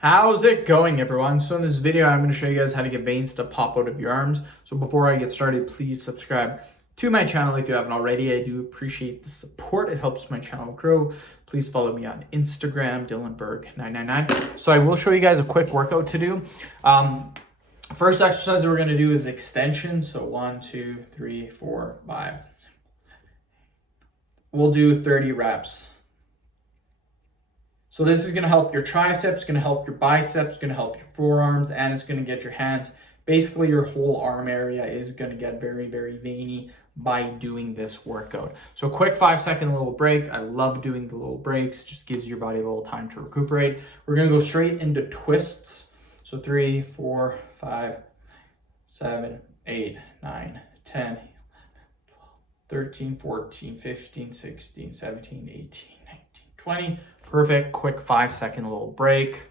How's it going, everyone? So in this video, I'm going to show you guys how to get veins to pop out of your arms. So before I get started, please subscribe to my channel if you haven't already. I do appreciate the support. It helps my channel grow. Please follow me on Instagram, DylanBerg999. So I will show you guys a quick workout to do. First exercise that we're going to do is extension. So 1, 2, 3, 4, 5. We'll do 30 reps. So this is going to help your triceps, going to help your biceps, going to help your forearms, and it's going to get your hands. Basically, your whole arm area is going to get very, very veiny by doing this workout. So quick 5-second little break. I love doing the little breaks. It just gives your body a little time to recuperate. We're going to go straight into twists. So 3, 4, 5, 7, 8, 9, 10, 11, 12, 13, 14, 15, 16, 17, 18, 19, 20. Perfect. Quick 5-second little break.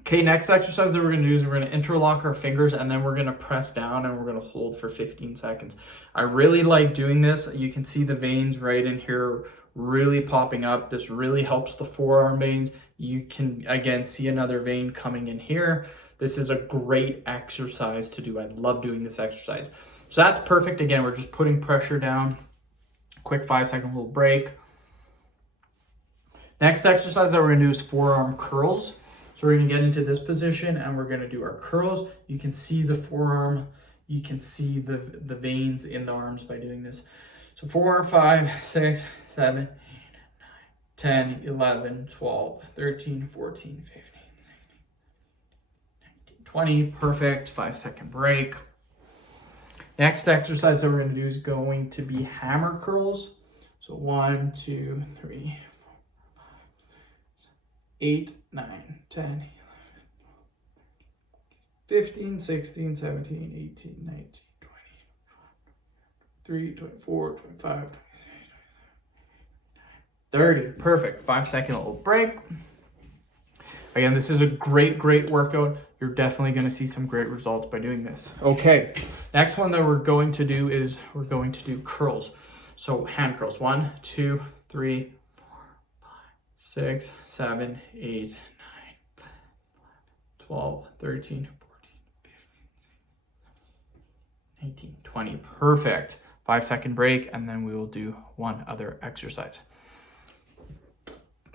Okay, next exercise that we're going to do is we're going to interlock our fingers and then we're going to press down and we're going to hold for 15 seconds. I really like doing this. You can see the veins right in here really popping up. This really helps the forearm veins. You can, again, see another vein coming in here. This is a great exercise to do. I love doing this exercise. So that's perfect. Again, we're just putting pressure down. Quick 5-second little break. Next exercise that we're going to do is forearm curls. So we're going to get into this position and we're going to do our curls. You can see the forearm. You can see the veins in the arms by doing this. So 4, 5, 6, 7, 8, 9, 10, 11, 12, 13, 14, 15, 19, 20. Perfect. 5-second break. Next exercise that we're going to do is going to be hammer curls. So 1, 2, 3, 4, 5, 8, 9, 10, 11, 15, 16, 17, 18, 19, 20, 23, 24, 25, 26, 30. Perfect. 5-second little break. Again, this is a great workout. You're definitely going to see some great results by doing this. Okay, next one that we're going to do is we're going to do curls. So hand curls. 1, 2, 3, 4, 5, 6, 7, 8, 9, 12, 13, 14, 15, 19, 20. Perfect. 5-second break, and then we will do one other exercise.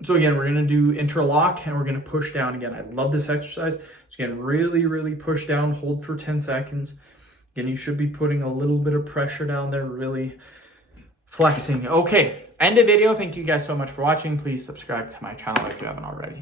So again, we're going to do interlock and we're going to push down. Again, I love this exercise. So again, really push down, hold for 10 seconds. Again, you should be putting a little bit of pressure down there, really flexing. Okay, end of video. Thank you guys so much for watching. Please subscribe to my channel if you haven't already.